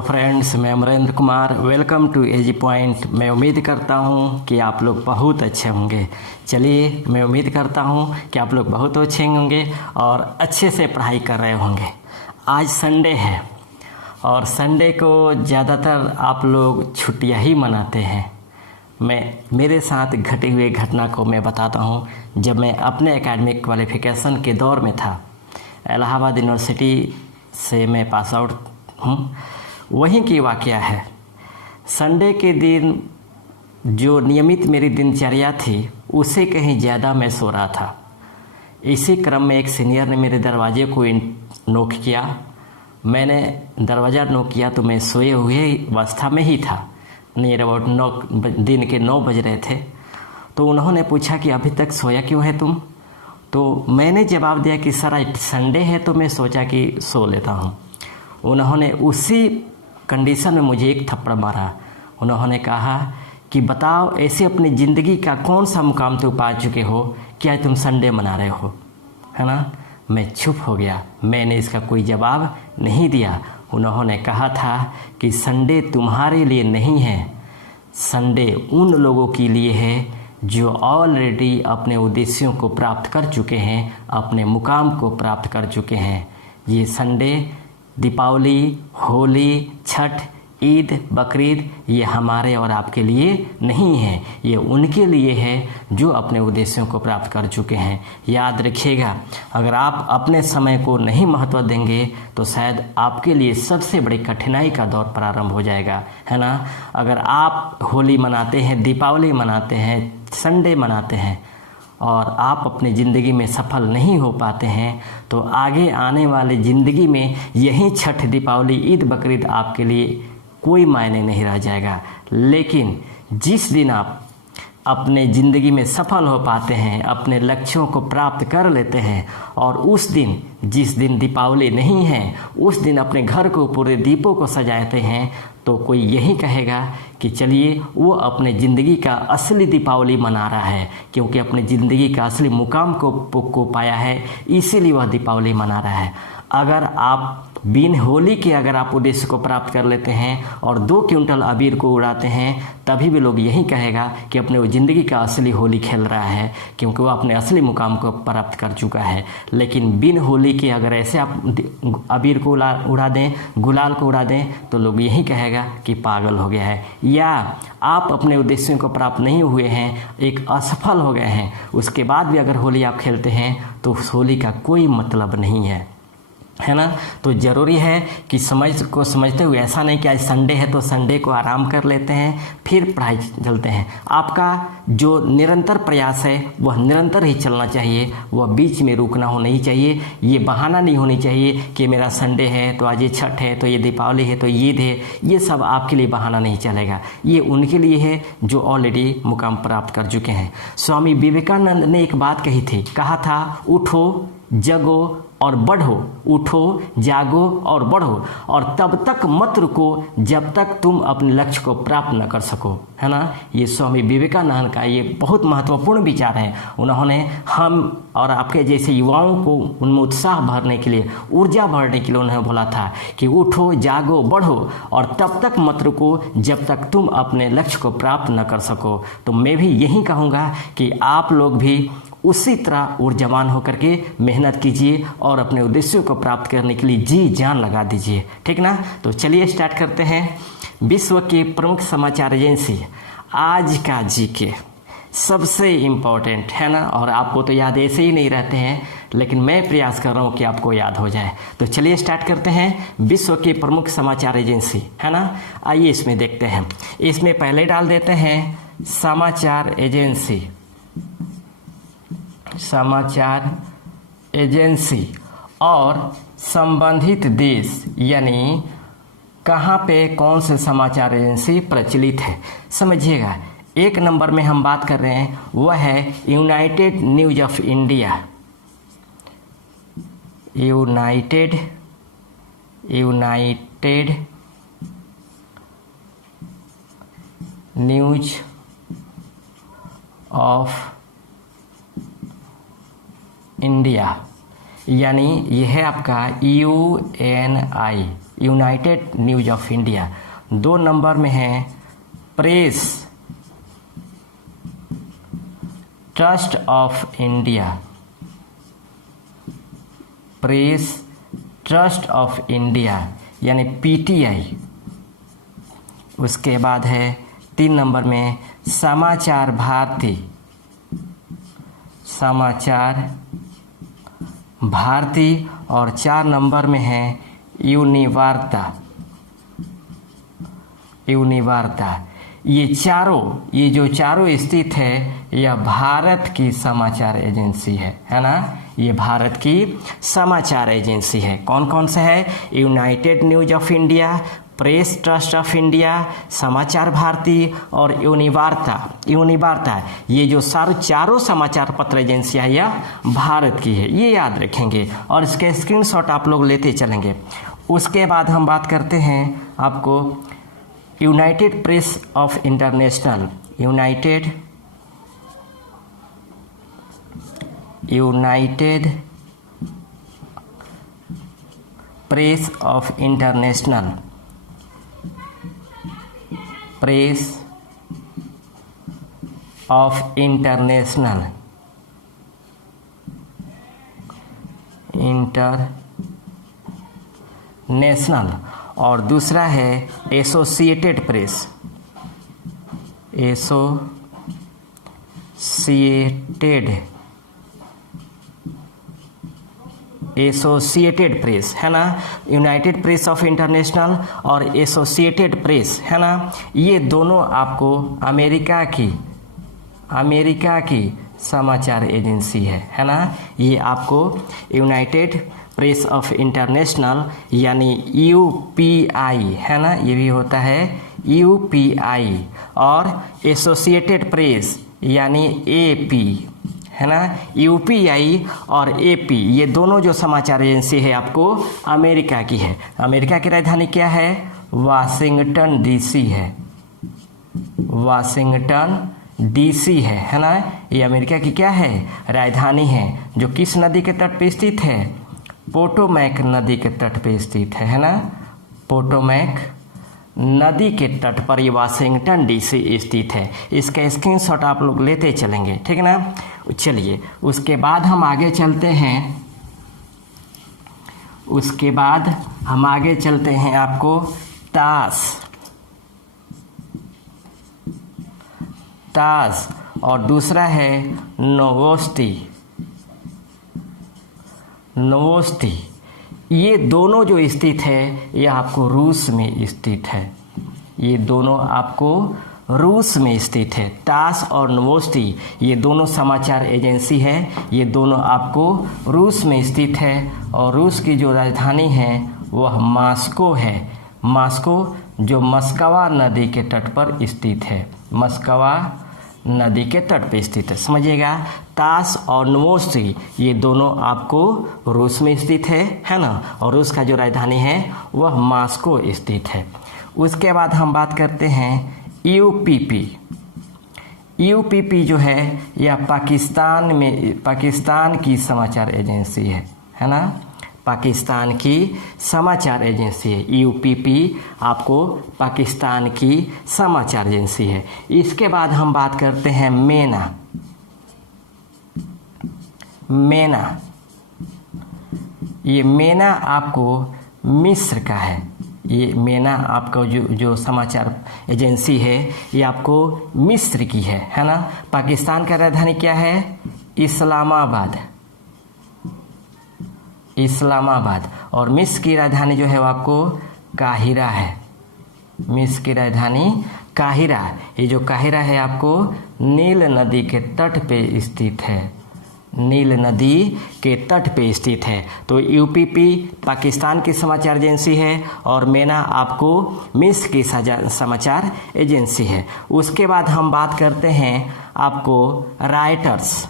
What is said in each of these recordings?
Hello friends, मैं Amrendra Kumar. Welcome to AG point. मैं उम्मीद करता हूं कि आप लोग बहुत अच्छे होंगे। चलिए, मैं उम्मीद करता हूं कि आप लोग बहुत अच्छे होंगे और अच्छे से पढ़ाई कर रहे होंगे। आज संडे है और संडे को ज़्यादातर आप लोग छुट्टियां ही मनाते हैं। मेरे साथ घटे हुए घटना को मैं बताता हूं। जब मैं अपने एकेडमिक क्वालिफ़िकेशन के दौर में था, इलाहाबाद यूनिवर्सिटी से मैं पास आउट हूँ, वहीं की वाक़या है। संडे के दिन जो नियमित मेरी दिनचर्या थी, उससे कहीं ज़्यादा मैं सो रहा था। इसी क्रम में एक सीनियर ने मेरे दरवाजे को नोक किया। मैंने दरवाज़ा नोक किया तो मैं सोए हुए अवस्था में ही था। नियर अबाउट दिन के 9 बज रहे थे। तो उन्होंने पूछा कि अभी तक सोया क्यों है तुम? तो मैंने जवाब दिया कि सर आज संडे है तो मैं सोचा कि सो लेता हूँ। उन्होंने उसी कंडीशन में मुझे एक थप्पड़ मारा। उन्होंने कहा कि बताओ, ऐसे अपनी ज़िंदगी का कौन सा मुकाम तुम पा चुके हो, क्या तुम संडे मना रहे हो, है ना? मैं चुप हो गया, मैंने इसका कोई जवाब नहीं दिया। उन्होंने कहा था कि संडे तुम्हारे लिए नहीं है, संडे उन लोगों के लिए है जो ऑलरेडी अपने उद्देश्यों को प्राप्त कर चुके हैं, अपने मुकाम को प्राप्त कर चुके हैं। ये संडे, दीपावली, होली, छठ, ईद, बकरीद ये हमारे और आपके लिए नहीं है, ये उनके लिए है जो अपने उद्देश्यों को प्राप्त कर चुके हैं। याद रखिएगा, अगर आप अपने समय को नहीं महत्व देंगे तो शायद आपके लिए सबसे बड़ी कठिनाई का दौर प्रारंभ हो जाएगा, है ना? अगर आप होली मनाते हैं, दीपावली मनाते हैं, संडे मनाते हैं और आप अपनी ज़िंदगी में सफल नहीं हो पाते हैं, तो आगे आने वाली ज़िंदगी में यही छठ, दीपावली, ईद, बकरीद आपके लिए कोई मायने नहीं रह जाएगा। लेकिन जिस दिन आप अपने ज़िंदगी में सफल हो पाते हैं, अपने लक्ष्यों को प्राप्त कर लेते हैं और उस दिन, जिस दिन दीपावली नहीं है, उस दिन अपने घर को पूरे दीपों को सजाते हैं, तो कोई यही कहेगा कि चलिए वो अपने ज़िंदगी का असली दीपावली मना रहा है, क्योंकि अपने ज़िंदगी का असली मुकाम को पाया है, इसीलिए वह दीपावली मना रहा है। अगर आप बिन होली के अगर आप उद्देश्य को प्राप्त कर लेते हैं और 2 क्विंटल अबीर को उड़ाते हैं, तभी भी लोग यही कहेगा कि अपने वो ज़िंदगी का असली होली खेल रहा है, क्योंकि वो अपने असली मुकाम को प्राप्त कर चुका है। लेकिन बिन होली के अगर ऐसे आप अबीर को उड़ा दें, गुलाल को उड़ा दें, तो लोग यही कहेगा कि पागल हो गया है, या आप अपने उद्देश्यों को प्राप्त नहीं हुए हैं, एक असफल हो गए हैं। उसके बाद भी अगर होली आप खेलते हैं तो उस होली का कोई मतलब नहीं है ना? तो ज़रूरी है कि समझते हुए, ऐसा नहीं कि आज संडे है तो संडे को आराम कर लेते हैं फिर पढ़ाई चलते हैं। आपका जो निरंतर प्रयास है वह निरंतर ही चलना चाहिए, वह बीच में रुकना नहीं चाहिए। ये बहाना नहीं होनी चाहिए कि मेरा संडे है तो आज ये छठ है, तो ये दीपावली है, तो ईद है। ये सब आपके लिए बहाना नहीं चलेगा, ये उनके लिए है जो ऑलरेडी मुकाम प्राप्त कर चुके हैं। स्वामी विवेकानंद ने एक बात कही थी, कहा था, उठो, जगो और बढ़ो, उठो, जागो और बढ़ो, और तब तक मत रुको जब तक तुम अपने लक्ष्य को प्राप्त न कर सको, है ना? ये स्वामी विवेकानंद का ये बहुत महत्वपूर्ण विचार है। उन्होंने हम और आपके जैसे युवाओं को उनमें उत्साह भरने के लिए, ऊर्जा भरने के लिए उन्होंने बोला था कि उठो, जागो, बढ़ो और तब तक मत रुको जब तक तुम अपने लक्ष्य को प्राप्त न कर सको। तो मैं भी यही कहूँगा कि आप लोग भी उसी तरह ऊर्जावान होकर के मेहनत कीजिए और अपने उद्देश्यों को प्राप्त करने के लिए जी जान लगा दीजिए, ठीक ना? तो चलिए स्टार्ट करते हैं। विश्व की प्रमुख समाचार एजेंसी आज का जीके सबसे इम्पोर्टेंट है ना, और आपको तो याद ऐसे ही नहीं रहते हैं, लेकिन मैं प्रयास कर रहा हूँ कि आपको याद हो जाए। तो चलिए स्टार्ट करते हैं। विश्व की प्रमुख समाचार एजेंसी, है ना? आइए इसमें देखते हैं। इसमें पहले डाल देते हैं समाचार एजेंसी, समाचार एजेंसी और संबंधित देश, यानी कहाँ पे कौन से समाचार एजेंसी प्रचलित है। समझिएगा, 1 नंबर में हम बात कर रहे हैं वह है United news of India, United news of India, यानी यह है आपका UNI, United news of India. 2 number में है press trust of India, press trust of India यानी पीटीआई। उसके बाद है 3 नंबर में समाचार भारती, समाचार भारती। और 4 नंबर में है यूनिवार्ता, यूनिवार्ता। ये जो चारों स्थित है यह भारत की समाचार एजेंसी है ना। ये भारत की समाचार एजेंसी है। कौन कौन सा है? United news of India, press trust of India, समाचार भारती और यूनिवार्ता। ये जो चारों समाचार पत्र एजेंसियां यह भारत की है, ये याद रखेंगे और इसके स्क्रीनशॉट आप लोग लेते चलेंगे। उसके बाद हम बात करते हैं आपको United press of international, United press of international, press of international, international. और दूसरा है एसोसिएटेड प्रेस, एसोसिएटेड प्रेस है ना। यूनाइटेड प्रेस ऑफ इंटरनेशनल और एसोसिएटेड प्रेस है ना। ये दोनों आपको अमेरिका की समाचार एजेंसी है ना। ये आपको यूनाइटेड प्रेस ऑफ इंटरनेशनल यानी यूपीआई है ना, ये भी होता है यूपीआई। और एसोसिएटेड प्रेस यानी एपी है ना। यूपीआई और एपी ये दोनों जो समाचार एजेंसी है आपको अमेरिका की है। अमेरिका की राजधानी क्या है? वाशिंगटन डीसी है, वाशिंगटन डीसी है ना। ये अमेरिका की क्या है? राजधानी है, जो किस नदी के तट पे स्थित है? पोटोमैक नदी के तट पे स्थित है ना। पोटोमैक नदी के तट पर ये वाशिंगटन डीसी स्थित है। इसका स्क्रीनशॉट आप लोग लेते चलेंगे, ठीक है ना। चलिए उसके बाद हम आगे चलते हैं, आपको तास और दूसरा है नोवोस्टी। ये दोनों जो स्थित है ये आपको रूस में स्थित है। ये दोनों आपको रूस में स्थित है। तास और नोवोस्टी ये दोनों समाचार एजेंसी है। ये दोनों आपको रूस में स्थित है और रूस की जो राजधानी है वह मॉस्को है। मॉस्को जो मस्कवा नदी के तट पर स्थित है, मस्कवा नदी के तट पे स्थित है, समझिएगा। तास और नोवोस्टी ये दोनों आपको रूस में स्थित है ना। और रूस का जो राजधानी है वह मॉस्को स्थित है। उसके बाद हम बात करते हैं यूपीपी जो है यह पाकिस्तान की समाचार एजेंसी है ना। पाकिस्तान की समाचार एजेंसी है। यूपीपी आपको पाकिस्तान की समाचार एजेंसी है। इसके बाद हम बात करते हैं मेना। ये मेना आपको मिस्र का है। ये मेना आपका जो समाचार एजेंसी है ये आपको मिस्र की है ना। पाकिस्तान का राजधानी क्या है? इस्लामाबाद। और मिस्र की राजधानी जो है वो आपको काहिरा है। मिस्र की राजधानी काहिरा। ये जो काहिरा है आपको नील नदी के तट पे स्थित है, नील नदी के तट पे स्थित है। तो यूपीपी पाकिस्तान की समाचार एजेंसी है और मेना आपको मिस्र की समाचार एजेंसी है। उसके बाद हम बात करते हैं आपको रायटर्स।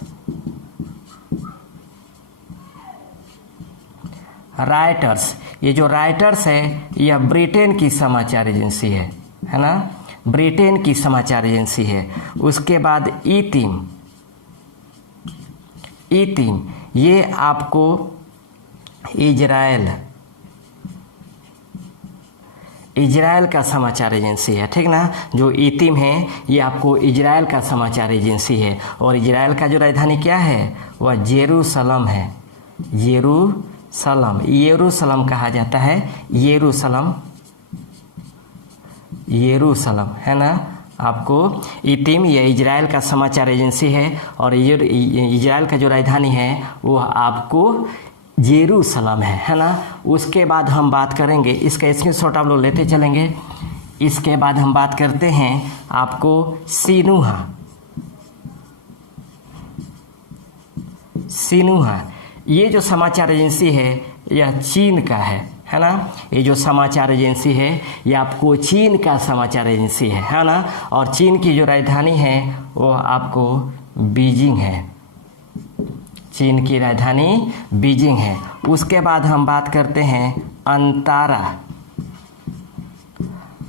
ये जो रायटर्स है यह ब्रिटेन की समाचार एजेंसी है ना। ब्रिटेन की समाचार एजेंसी है। उसके बाद ई टीम ये आपको इजराइल का समाचार एजेंसी है, ठीक ना। जो ईतिम है ये आपको इजराइल का समाचार एजेंसी है, और इजराइल का जो राजधानी क्या है वह जेरूशलम है। यरूशलम कहा जाता है, यरूशलम है ना। आपको ईतिम ये इजराइल का समाचार एजेंसी है, और इजराइल का जो राजधानी है वो आपको जेरूशलम है ना। उसके बाद हम बात करेंगे, इसका स्क्रीनशॉट आप लोग लेते चलेंगे। इसके बाद हम बात करते हैं आपको सिन्हुआ। ये जो समाचार एजेंसी है यह चीन का है ना। ये जो समाचार एजेंसी है ये आपको चीन का समाचार एजेंसी है ना। और चीन की जो राजधानी है वो आपको बीजिंग है, चीन की राजधानी बीजिंग है। उसके बाद हम बात करते हैं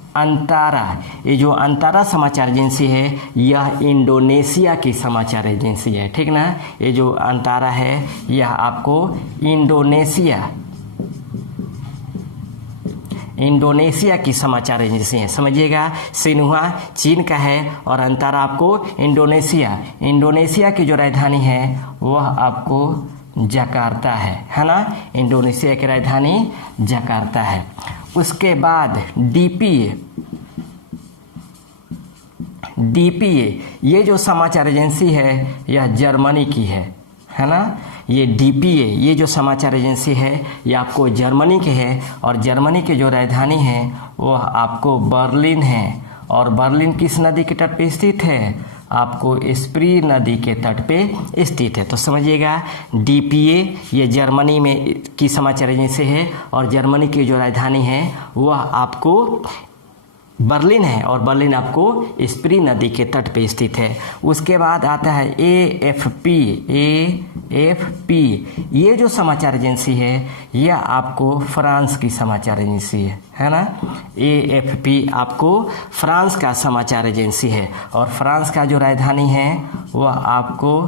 अंतारा। ये जो अंतारा समाचार एजेंसी है यह इंडोनेशिया की समाचार एजेंसी है, ठीक ना। ये जो अंतारा है यह आपको इंडोनेशिया की समाचार एजेंसी है, समझिएगा। सिन्हुआ चीन का है और अंतारा आपको इंडोनेशिया की जो राजधानी है वह आपको जकार्ता है ना। इंडोनेशिया की राजधानी जकार्ता है। उसके बाद डीपीए ये जो समाचार एजेंसी है यह जर्मनी की है ना। ये डीपीए ये जो समाचार एजेंसी है ये आपको जर्मनी के है, और जर्मनी की जो राजधानी है वह आपको बर्लिन है। और बर्लिन किस नदी के तट पे स्थित है, आपको स्प्री नदी के तट पे स्थित है। तो समझिएगा डीपीए ये जर्मनी में की समाचार एजेंसी है, और जर्मनी की जो राजधानी है वह आपको बर्लिन है, और बर्लिन आपको स्प्री नदी के तट पे स्थित है। उसके बाद आता है एएफपी। ये जो समाचार एजेंसी है यह आपको फ्रांस की समाचार एजेंसी है ना। एएफपी आपको फ्रांस का समाचार एजेंसी है, और फ्रांस का जो राजधानी है वह आपको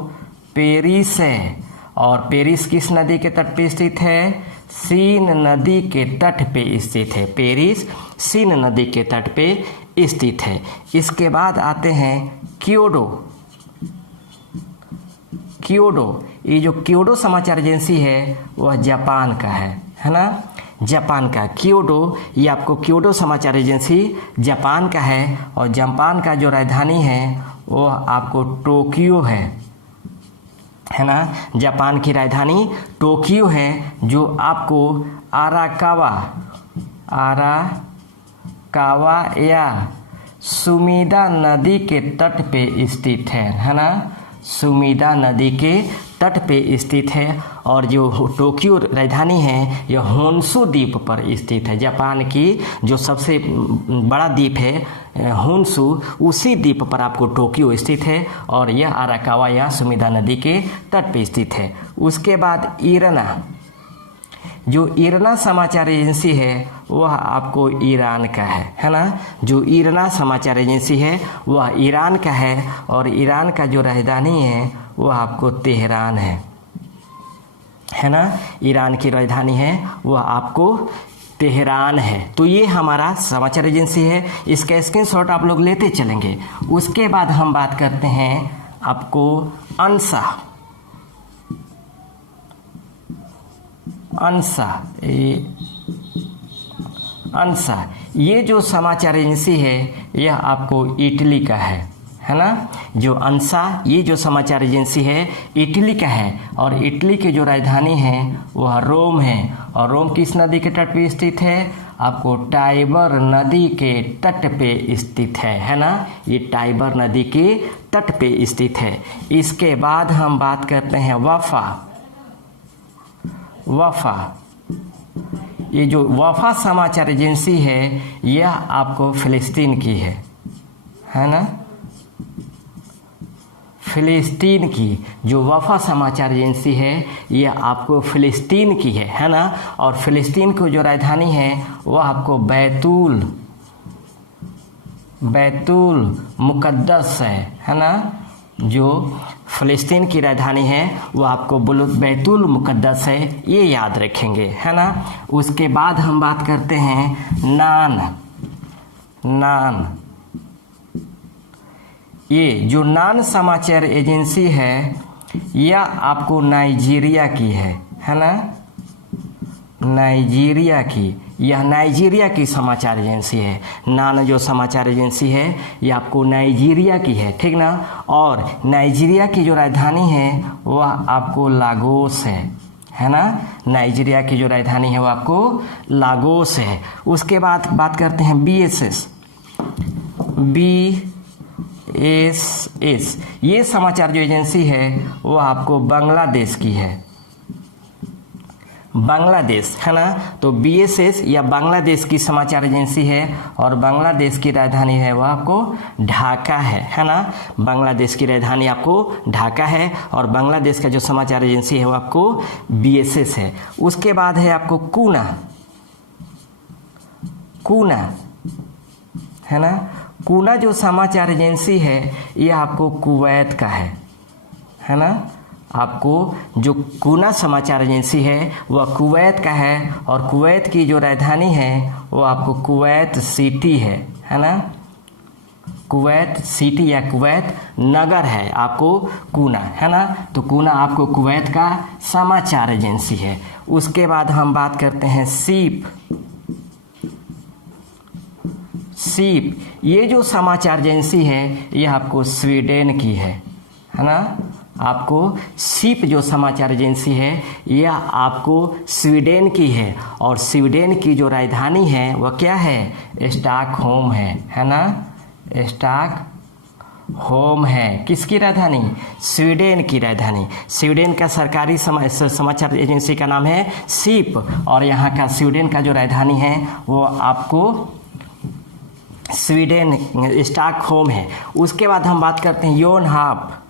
पेरिस है। और पेरिस किस नदी के तट पे स्थित है, सीन नदी के तट पे स्थित है। पेरिस सीन नदी के तट पे स्थित है। इसके बाद आते हैं क्योडो। ये जो क्योडो समाचार एजेंसी है वह जापान का है ना। जापान का क्योडो, ये आपको क्योडो समाचार एजेंसी जापान का है, और जापान का जो राजधानी है वह आपको टोक्यो है ना। जापान की राजधानी टोक्यो है, जो आपको आराकावा या सुमीदा नदी के तट पे स्थित है ना। सुमीदा नदी के तट पे स्थित है, और जो टोक्यो राजधानी है यह होन्शु द्वीप पर स्थित है। जापान की जो सबसे बड़ा द्वीप है होन्शु, उसी द्वीप पर आपको टोक्यो स्थित है, और यह आराकावा या सुमीदा नदी के तट पे स्थित है। उसके बाद इरना, जो इरना समाचार एजेंसी है वह आपको ईरान का है ना। जो इरना समाचार एजेंसी है वह ईरान का है, और ईरान का जो राजधानी है वह आपको तेहरान है ना। ईरान की राजधानी है वह आपको तेहरान है। तो ये हमारा समाचार एजेंसी है, इसका स्क्रीनशॉट आप लोग लेते चलेंगे। उसके बाद हम बात करते हैं आपको अंसा। ये जो समाचार एजेंसी है यह आपको इटली का है ना। जो अंसा ये जो समाचार एजेंसी है इटली का है, और इटली की जो राजधानी है वह रोम है, और रोम किस नदी के तट पे स्थित है, आपको टाइबर नदी के तट पे स्थित है ना। ये टाइबर नदी के तट पे स्थित है। इसके बाद हम बात करते हैं वफा। ये जो वफा समाचार एजेंसी है यह आपको फिलिस्तीन की है ना। फिलिस्तीन की जो वफा समाचार एजेंसी है यह आपको फिलिस्तीन की है ना। और फिलिस्तीन की जो राजधानी है वह आपको बैतुल मुकद्दस है ना। जो फिलिस्तीन की राजधानी है वो आपको बैतुल मुकद्दस है, ये याद रखेंगे है ना। उसके बाद हम बात करते हैं नान, ये जो नान समाचार एजेंसी है यह आपको नाइजीरिया की है ना, नाइजीरिया की, यह नाइजीरिया की समाचार एजेंसी है। नान जो समाचार एजेंसी है ये आपको नाइजीरिया की है, ठीक ना। और नाइजीरिया की जो राजधानी है वह आपको लागोस है ना। नाइजीरिया की जो राजधानी है वो आपको लागोस है। उसके बाद बात करते हैं BSS, ये समाचार जो एजेंसी है वो आपको बांग्लादेश की है, बांग्लादेश है ना। तो BSS या बांग्लादेश की समाचार एजेंसी है और बांग्लादेश की राजधानी है वो आपको ढाका है ना। बांग्लादेश की राजधानी आपको ढाका है और बांग्लादेश का जो समाचार एजेंसी है वो आपको BSS है। उसके बाद है आपको कूना है ना। कूना जो समाचार एजेंसी है ये आपको कुवैत का है ना। आपको जो कूना समाचार एजेंसी है वह कुवैत का है और कुवैत की जो राजधानी है वो आपको कुवैत सिटी है ना। कुवैत सिटी या कुवैत नगर है आपको कूना, है ना। तो कूना आपको कुवैत का समाचार एजेंसी है। उसके बाद हम बात करते हैं सीप, ये जो समाचार एजेंसी है ये आपको स्वीडन की है ना। आपको सीप जो समाचार एजेंसी है यह आपको स्वीडन की है और स्वीडन की जो राजधानी है वह क्या है, स्टॉकहोम है ना। स्टॉकहोम है किसकी राजधानी, स्वीडन की राजधानी। स्वीडन का सरकारी समाचार एजेंसी का नाम है सीप और यहाँ का स्वीडन का जो राजधानी है वो आपको स्वीडन स्टॉकहोम है। उसके बाद हम बात करते हैं योनहाप,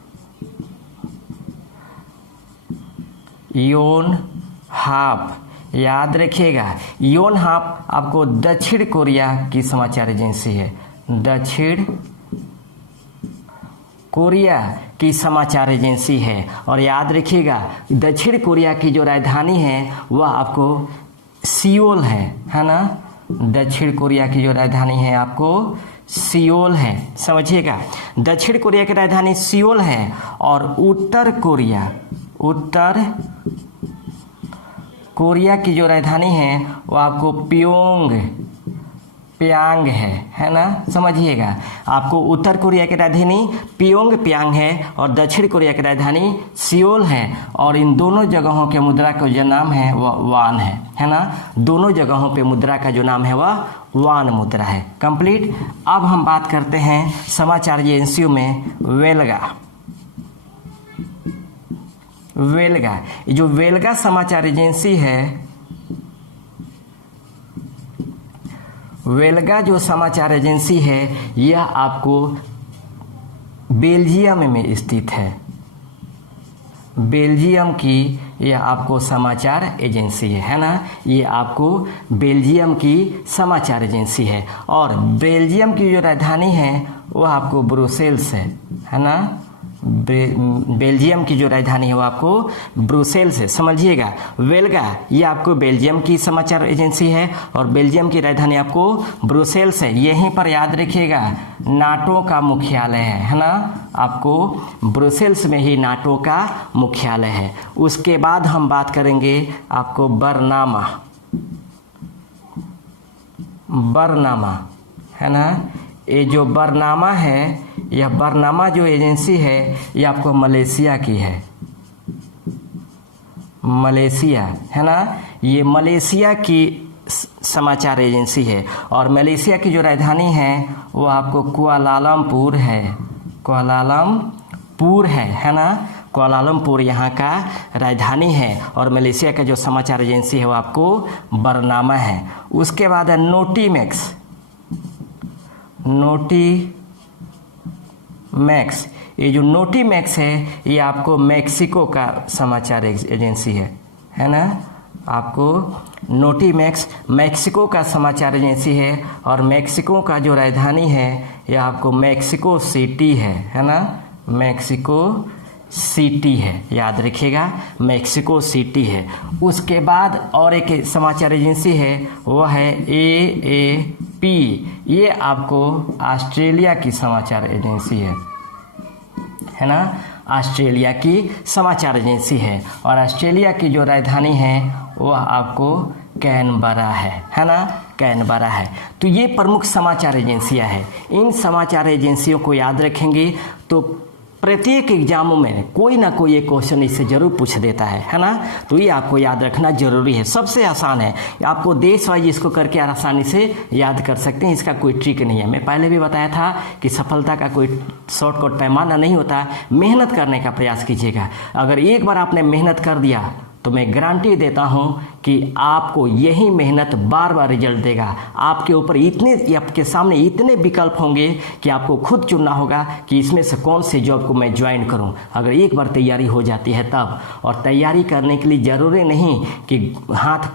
याद रखिएगा योनहाप आपको दक्षिण कोरिया की समाचार एजेंसी है, दक्षिण कोरिया की समाचार एजेंसी है। और याद रखिएगा दक्षिण कोरिया की जो राजधानी है वह आपको सियोल है ना। दक्षिण कोरिया की जो राजधानी है आपको सियोल है, समझिएगा। दक्षिण कोरिया की राजधानी सियोल है और उत्तर कोरिया की जो राजधानी है वो आपको प्यांग है ना, समझिएगा। आपको उत्तर कोरिया की राजधानी प्यांग है और दक्षिण कोरिया की राजधानी सियोल है और इन दोनों जगहों के मुद्रा का जो नाम है वह वान है ना। दोनों जगहों पे मुद्रा का जो नाम है वह वान मुद्रा है। कंप्लीट। अब हम बात करते हैं समाचार एजेंसियों में वेलगा, जो वेलगा समाचार एजेंसी है, वेलगा जो समाचार एजेंसी है यह आपको बेल्जियम में स्थित है। बेल्जियम की यह आपको समाचार एजेंसी है ना। ये आपको बेल्जियम की समाचार एजेंसी है और बेल्जियम की जो राजधानी है वह आपको ब्रुसेल्स है ना। बेल्जियम की जो राजधानी है वो आपको ब्रुसेल्स है, समझिएगा। वेलगा ये आपको बेल्जियम की समाचार एजेंसी है और बेल्जियम की राजधानी आपको ब्रुसेल्स है। यहीं पर याद रखिएगा नाटो का मुख्यालय है ना। आपको ब्रुसेल्स में ही नाटो का मुख्यालय है। उसके बाद हम बात करेंगे आपको बरनामा है ना। ये जो बरनामा है, यह बरनामा जो एजेंसी है ये आपको मलेशिया की है, मलेशिया है ना। ये मलेशिया की समाचार एजेंसी है और मलेशिया की जो राजधानी है वो आपको कुआलालमपुर है ना। कुआलालमपुर यहाँ का राजधानी है और मलेशिया का जो समाचार एजेंसी है वो आपको बरनामा है। उसके बाद है नोटीमैक्स। ये जो नोटीमैक्स है ये आपको मैक्सिको का समाचार एजेंसी है ना। आपको नोटीमैक्स मैक्सिको का समाचार एजेंसी है और मैक्सिको का जो राजधानी है ये आपको मैक्सिको सिटी है ना। मैक्सिको सिटी है, याद रखिएगा मैक्सिको सिटी है। उसके बाद और एक समाचार एजेंसी है, वह है AAP, ये आपको ऑस्ट्रेलिया की समाचार एजेंसी है ना, ऑस्ट्रेलिया की समाचार एजेंसी है। और ऑस्ट्रेलिया की जो राजधानी है वह आपको कैनबरा है ना, कैनबरा है। तो ये प्रमुख समाचार एजेंसियां हैं। इन समाचार एजेंसियों को याद रखेंगे तो प्रत्येक एग्जामों में कोई ना कोई एक क्वेश्चन इससे जरूर पूछ देता है ना। तो ये आपको याद रखना जरूरी है, सबसे आसान है, आपको देश वाइज इसको करके आसानी से याद कर सकते हैं, इसका कोई ट्रिक नहीं है। मैं पहले भी बताया था कि सफलता का कोई शॉर्टकट पैमाना नहीं होता, मेहनत करने का प्रयास कीजिएगा। अगर एक बार आपने मेहनत कर दिया तो मैं गारंटी देता हूं कि आपको यही मेहनत बार बार रिजल्ट देगा। आपके ऊपर आपके सामने इतने विकल्प होंगे कि आपको खुद चुनना होगा कि इसमें से कौन से जॉब को मैं ज्वाइन करूं। अगर एक बार तैयारी हो जाती है तब, और तैयारी करने के लिए ज़रूरी नहीं कि हाथ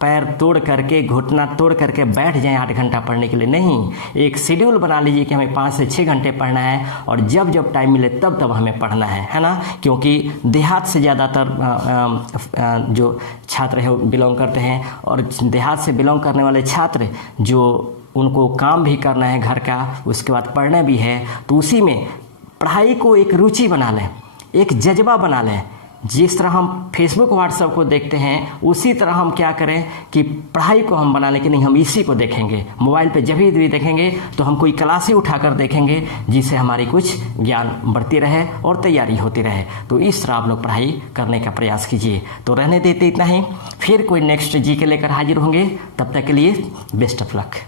पैर तोड़ करके, घुटना तोड़ करके बैठ जाएं 8 घंटा पढ़ने के लिए, नहीं। एक शेड्यूल बना लीजिए कि हमें 5 से 6 घंटे पढ़ना है, और जब जब टाइम मिले तब तब हमें पढ़ना है ना। क्योंकि देहात से ज़्यादातर जो छात्र है बिलोंग करते हैं, और देहात से बिलोंग करने वाले छात्र जो उनको काम भी करना है घर का, उसके बाद पढ़ना भी है, तो उसी में पढ़ाई को एक रुचि बना लें, एक जज्बा बना लें। जिस तरह हम फेसबुक व्हाट्सएप को देखते हैं उसी तरह हम क्या करें कि पढ़ाई को हम बना लें कि नहीं, हम इसी को देखेंगे। मोबाइल पे जब भी देखेंगे तो हम कोई क्लासें उठाकर देखेंगे जिससे हमारी कुछ ज्ञान बढ़ती रहे और तैयारी होती रहे। तो इस तरह आप लोग पढ़ाई करने का प्रयास कीजिए। तो रहने देते इतना ही, फिर कोई नेक्स्ट जी के लेकर हाजिर होंगे, तब तक के लिए बेस्ट ऑफ लक।